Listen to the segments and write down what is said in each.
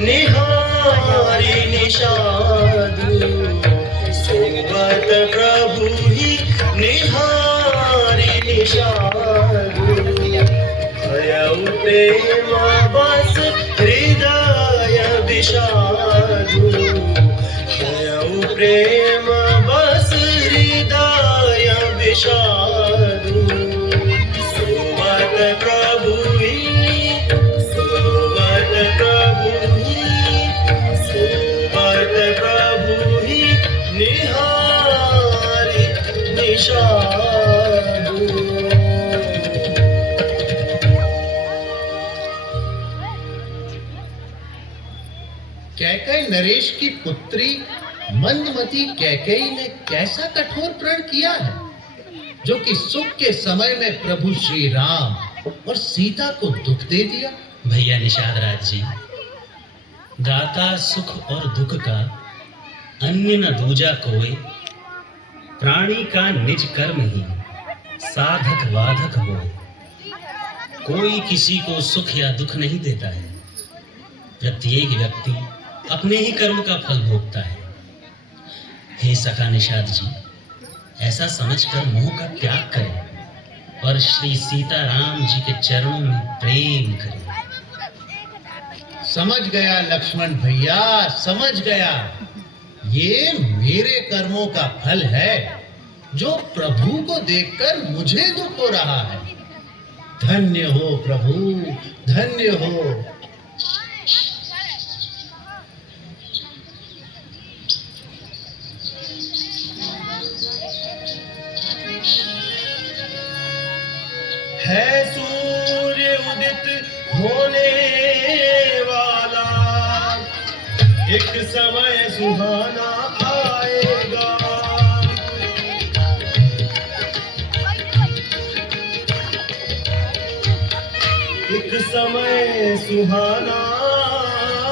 निहारी निषादु सोबत प्रभु ही निहारी निषादु भयउ प्रेम बस हृदय विषादु भयउ प्रेम बस हृदय विषादु सोबत प्रभु ही सोबत प्रभु ही निहारी निषादु। कैकेयी नरेश की पुत्री मंदमती कैकेयी ने कैसा कठोर प्रण किया है जो कि सुख के समय में प्रभु श्री राम और सीता को दुख दे दिया। भैया निषाद राज जी, दाता सुख और दुख का अन्य न दूजा कोई, प्राणी का निज कर्म ही साधक बाधक हो। कोई किसी को सुख या दुख नहीं देता है, प्रत्येक व्यक्ति अपने ही कर्म का फल भोगता है। हे सखा निषाद जी, ऐसा समझकर मोह का त्याग करें और श्री सीताराम जी के चरणों में प्रेम करें। समझ गया लक्ष्मण भैया, समझ गया। ये मेरे कर्मों का फल है जो प्रभु को देखकर मुझे दुख हो रहा है। धन्य हो प्रभु, धन्य हो। है सूर्य उदित होने वाला, एक समय सुहाना आएगा। एक समय सुहाना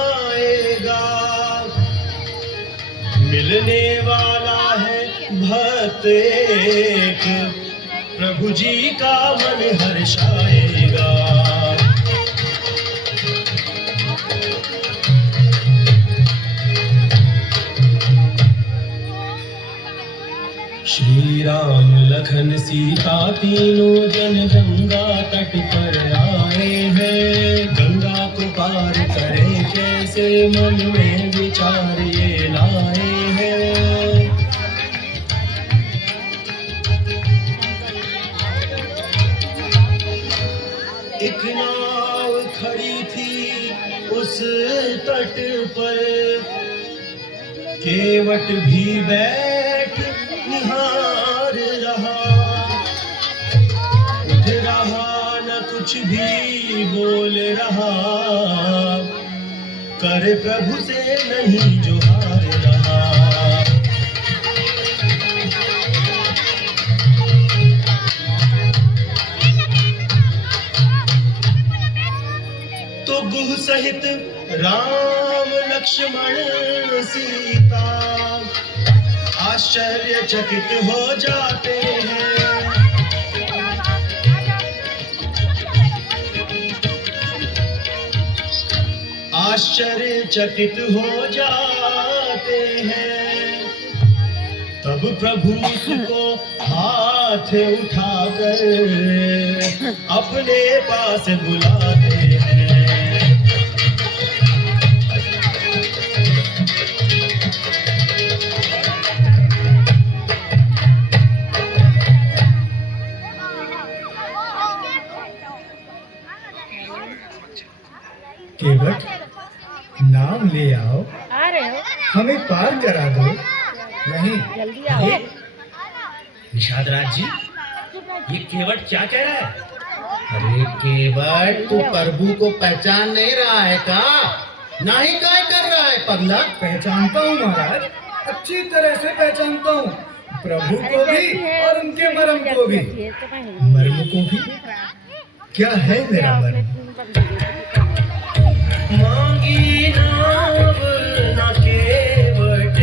आएगा, मिलने वाला है भक्त एक, प्रभु जी का मन हर्षाएगा। श्री राम लखन सीता तीनों जन गंगा तट पर आए हैं। गंगा को पार करें कैसे मन में विचार ये लाए हैं। एक नाव खड़ी थी उस तट पर, केवट भी बैठ निहार रहा। उठ रहा न कुछ भी बोल रहा, कर प्रभु से नहीं जोहार रहा। तो गुह सहित राम लक्ष्मण सीता आश्चर्यचकित हो जाते हैं। आश्चर्यचकित हो जाते हैं। तब प्रभु उसको हाथ उठाकर अपने पास बुलाते हैं। केवट, नाम ले आओ, आ रहे हो? हमें पार करा दो। नहीं, जल्दी आओ। निषाद राज जी, ये केवट क्या कह रहा है? अरे केवट, तू प्रभु को पहचान नहीं रहा है का? नहीं काय कर रहा है पगला? पहचानता हूँ महाराज, अच्छी तरह से पहचानता हूँ, प्रभु को भी और उनके मर्म को भी। मर्म को भी? क्या है मेरा मर्म? मांगी नाव न केवट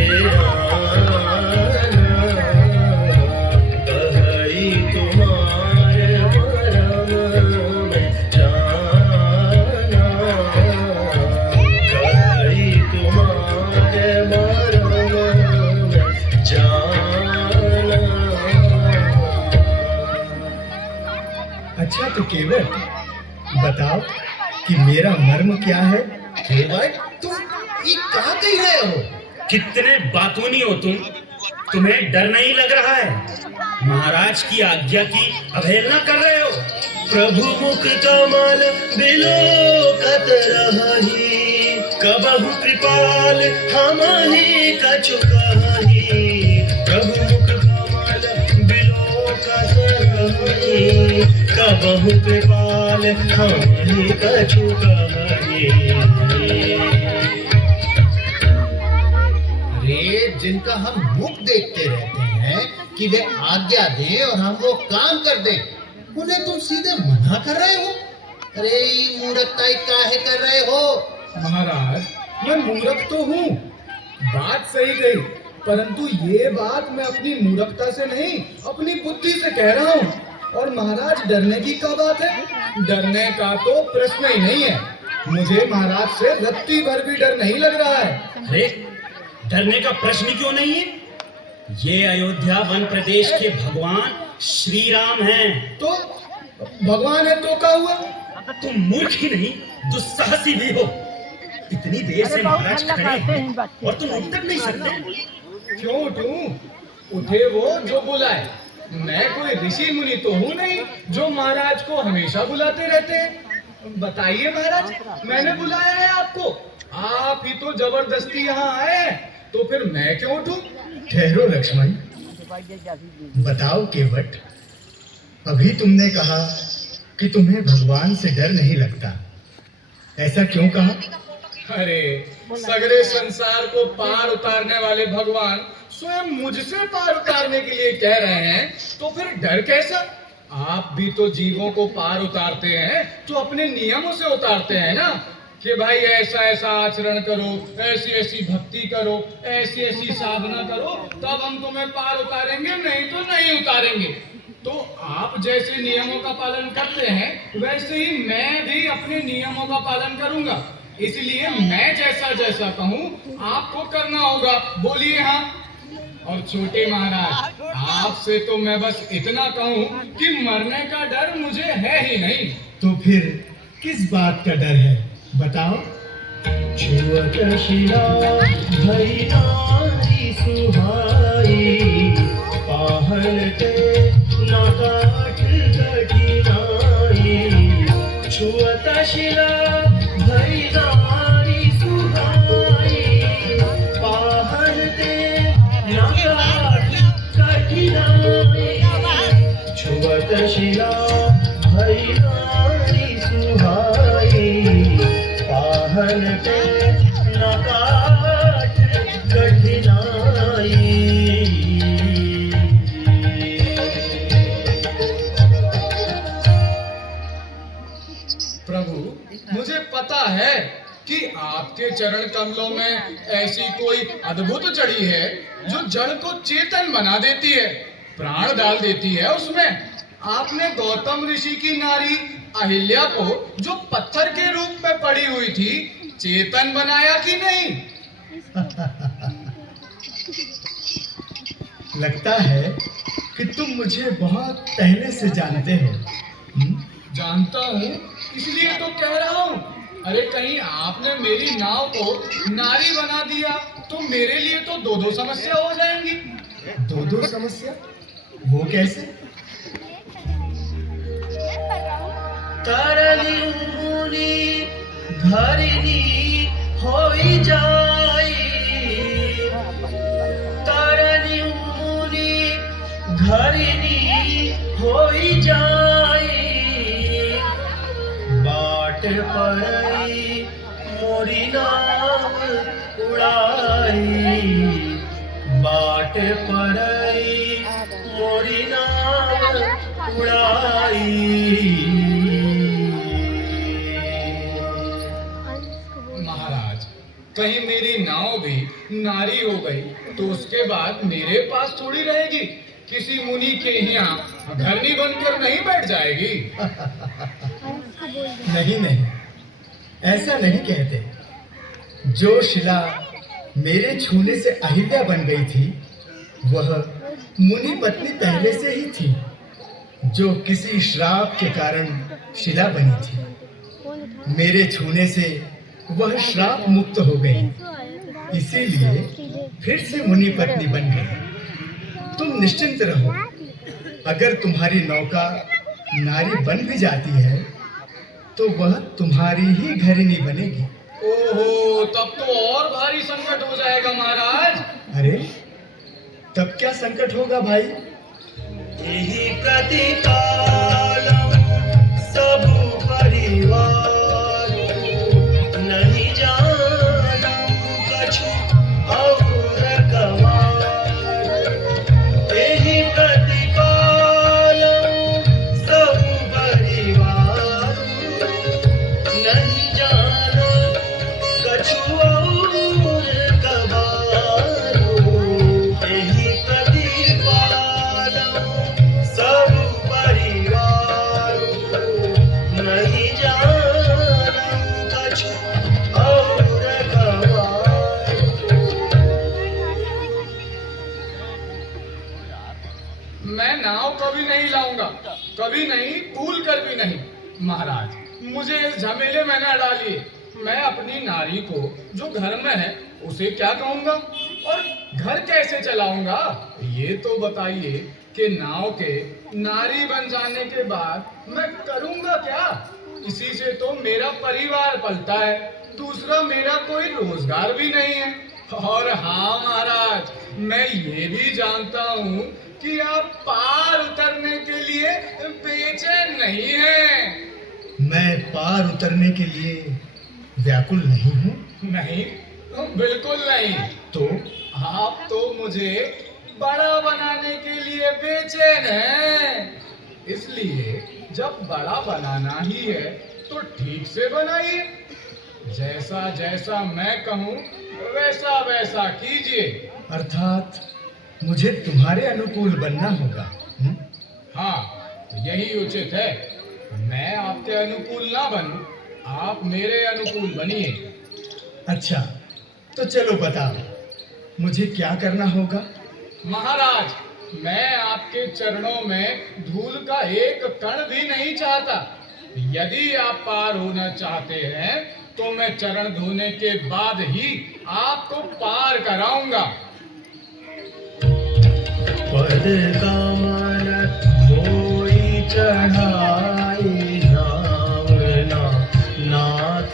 कहई तुम्हार मरम जाना। कहई तो केवट, बताओ कि मेरा मर्म क्या है? केवट, तुम ये क्या कह रहे हो? कितने बातूनी हो तुम। तुम्हें डर नहीं लग रहा है? महाराज की आज्ञा की अवहेलना कर रहे हो। प्रभु मुख कमल बिलोकत रही, कबहु कृपाल हमहि कछु कहि। प्रभु मुख कमल बिलोकत रही, कबहु कृपाल हमहि कछु कहि। अरे, जिनका हम मुख देखते रहते हैं कि वे आज्ञा दें और हम वो काम कर दें, उन्हें तुम सीधे मना कर रहे हो? अरे, मूर्खताई काहे कर रहे हो? महाराज, मैं मूर्ख तो हूँ, बात सही गई, परंतु ये बात मैं अपनी मूर्खता से नहीं, अपनी बुद्धि से कह रहा हूँ। और महाराज, डरने की क्या बात है? डरने का तो प्रश्न ही नहीं है। मुझे महाराज से रत्ती भर भी डर नहीं लग रहा है। अरे, डरने का प्रश्न क्यों नहीं है? ये अयोध्या वन प्रदेश के भगवान श्री राम हैं। तो भगवान है तो क्या हुआ? तुम मूर्ख ही नहीं, दुस्साहसी भी हो। इतनी देर से महाराज खड़े हैं और तुम उठ तक नहीं सकते। क्यों उठूं? उठे वो जो बुलाए। मैं कोई ऋषि मुनि तो हूँ नहीं जो महाराज को हमेशा बुलाते रहते हैं। बताइए महाराज, मैंने बुलाया है आपको, आप ही तो जबरदस्ती यहाँ आए हैं, तो फिर मैं क्यों उठूं? ठहरो लक्ष्मण, बताओ केवट, अभी तुमने कहा कि तुम्हें भगवान से डर नहीं लगता, ऐसा क्यों कहा? अरे, सगरे संसार को पार उतारने वाले भगवान स्वयं मुझसे पार उतारने के लिए कह रहे हैं, तो फिर डर कैसा? आप भी तो जीवों को पार उतारते हैं तो अपने नियमों से उतारते हैं ना, कि भाई ऐसा ऐसा आचरण करो, ऐसी ऐसी भक्ति करो, ऐसी ऐसी साधना करो, तब हम तुम्हें पार उतारेंगे, नहीं तो नहीं उतारेंगे। तो आप जैसे नियमों का पालन करते हैं, वैसे ही मैं भी अपने नियमों का पालन करूंगा। इसलिए मैं जैसा जैसा कहूँ आपको करना होगा। बोलिए हाँ। और छोटे महाराज, आपसे तो मैं बस इतना कहूँ कि मरने का डर मुझे है ही नहीं। तो फिर किस बात का डर है, बताओ? छुअत शिला भई नारी सुहाई, पाहलते न काठ कठिनाई। छुअत शिला भई नारी सुहाई, पाहलते न काठ कठिनाई। छुअत शिला भई नारी सुहाई, पाहलते न काठ कठिनाई। प्रभु, मुझे पता है कि आपके चरण कमलों में ऐसी कोई अद्भुत जड़ी है जो जड़ को चेतन बना देती है, प्राण डाल देती है उसमें। आपने गौतम ऋषि की नारी अहिल्या को, जो पत्थर के रूप में पड़ी हुई थी, चेतन बनाया कि नहीं? लगता है कि तुम मुझे बहुत पहले से जानते हो। जानता हूँ, इसलिए तो कह रहा हूँ। अरे, कहीं आपने मेरी नाव को नारी बना दिया तो मेरे लिए तो दो दो समस्या हो जाएंगी। दो दो समस्या? वो कैसे? तरली मुनि घरिनी होई जाई, तरली मुनि घरिनी होई जाई। बाट परई मोरी नाव उड़ाई, बाट परई मोरी नाव उड़ाई। महाराज, कहीं मेरी नाव भी नारी हो गई तो उसके बाद मेरे पास थोड़ी रहेगी, किसी मुनि के यहाँ घरनी बनकर नहीं बैठ जाएगी। नहीं नहीं, ऐसा नहीं कहते। जो शिला मेरे छूने से अहिल्या बन गई थी, वह मुनि पत्नी पहले से ही थी। जो किसी श्राप के कारण शिला बनी थी। मेरे छूने से वह श्राप मुक्त हो गई, इसीलिए फिर से मुनि पत्नी बन गई। तुम निश्चिंत रहो, अगर तुम्हारी नौका नारी बन भी जाती है तो वह तुम्हारी ही घरिनी बनेगी। ओहो, तब तो और भारी संकट हो जाएगा महाराज। अरे तब क्या संकट होगा भाई? यही प्रतिपालम सब परिवार, नहीं जानम कछु और गवार। यही प्रतिपालम सब परिवार, नहीं जानम कछु और गवार। यही प्रतिपालम सब परिवार, नहीं जानम कछु और गवार। मैं नाव कभी नहीं लाऊंगा, कभी नहीं, भूल कर भी नहीं। महाराज, मुझे इस झमेले में न डालिए। मैं अपनी नारी को जो घर में है उसे क्या कहूंगा और घर कैसे चलाऊंगा, ये तो बताइए कि नाव के नारी बन जाने के बाद मैं करूंगा क्या? इसी से तो मेरा परिवार पलता है, दूसरा मेरा कोई रोजगार भी नहीं है। और हाँ महाराज, मैं ये भी जानता हूँ कि आप पार उतरने के लिए बेचैन नहीं हैं। मैं पार उतरने के लिए व्याकुल नहीं हूँ। नहीं, बिल्कुल नहीं। तो आप तो मुझे बड़ा बनाने के लिए बेचैन हैं। इसलिए जब बड़ा बनाना ही है तो ठीक से बनाइए। जैसा जैसा मैं कहूँ वैसा वैसा कीजिए। अर्थात मुझे तुम्हारे अनुकूल बनना होगा। हाँ, यही उचित है। मैं आपके अनुकूल ना बनूं, आप मेरे अनुकूल बनिए। अच्छा, तो चलो बताओ, मुझे क्या करना होगा? महाराज, मैं आपके चरणों में धूल का एक कण भी नहीं चाहता। यदि आप पार होना चाहते हैं तो मैं चरण धोने के बाद ही आपको पार कराऊंगा। पद कमल होई चढ़ाई, नावना नाथ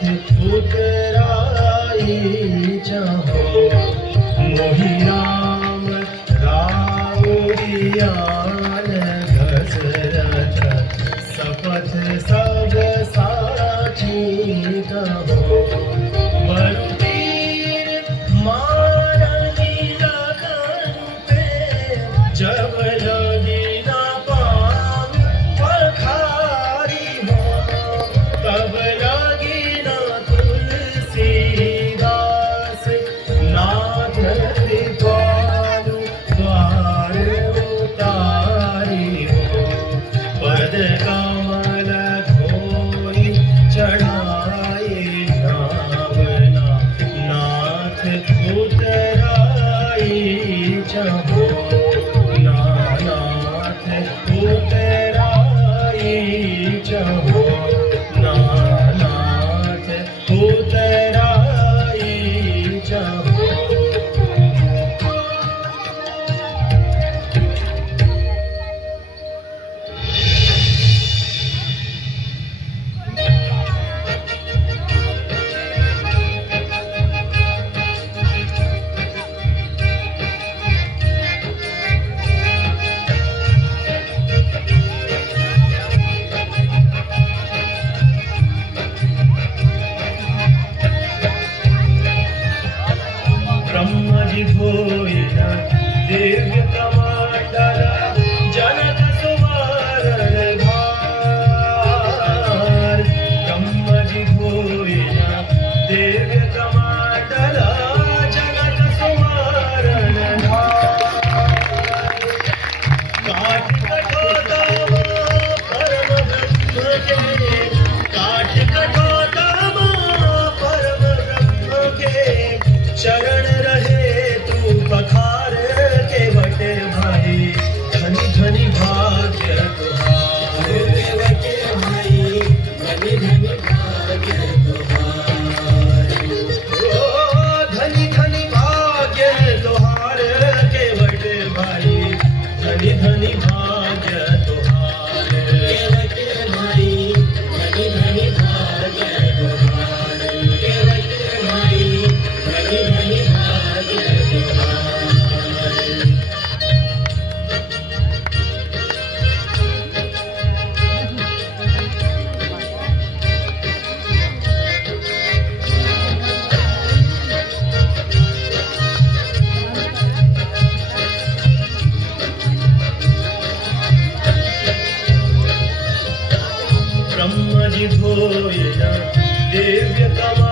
उतराई जहो। मोहि राम राउरियान दशरथ, शपथ सब साची कहो। बरु तीर मारनी लगन पे, जब लगी ना पाँव पखारी हो। तब लगी ना तुलसीदास, नाथ कृपालु द्वार उतारी हो। पद कमल धोई चढ़ाई, नावना नाथ उतराई जहो। नाथ उतराई जहो, नाथ उतराई जहो। ब्रह्मजि भोइन दिव्य कमंडल, जनक सुवरण भार। ब्रह्मजि भोइन दिव्य कमंडल, जनक सुवरण भार। काठ कठोतम परम ब्रह्म के, काठ कठोतम परम ब्रह्म के। शरण रहे तू पखार के बटे भाई, कोई न दिव्य कमल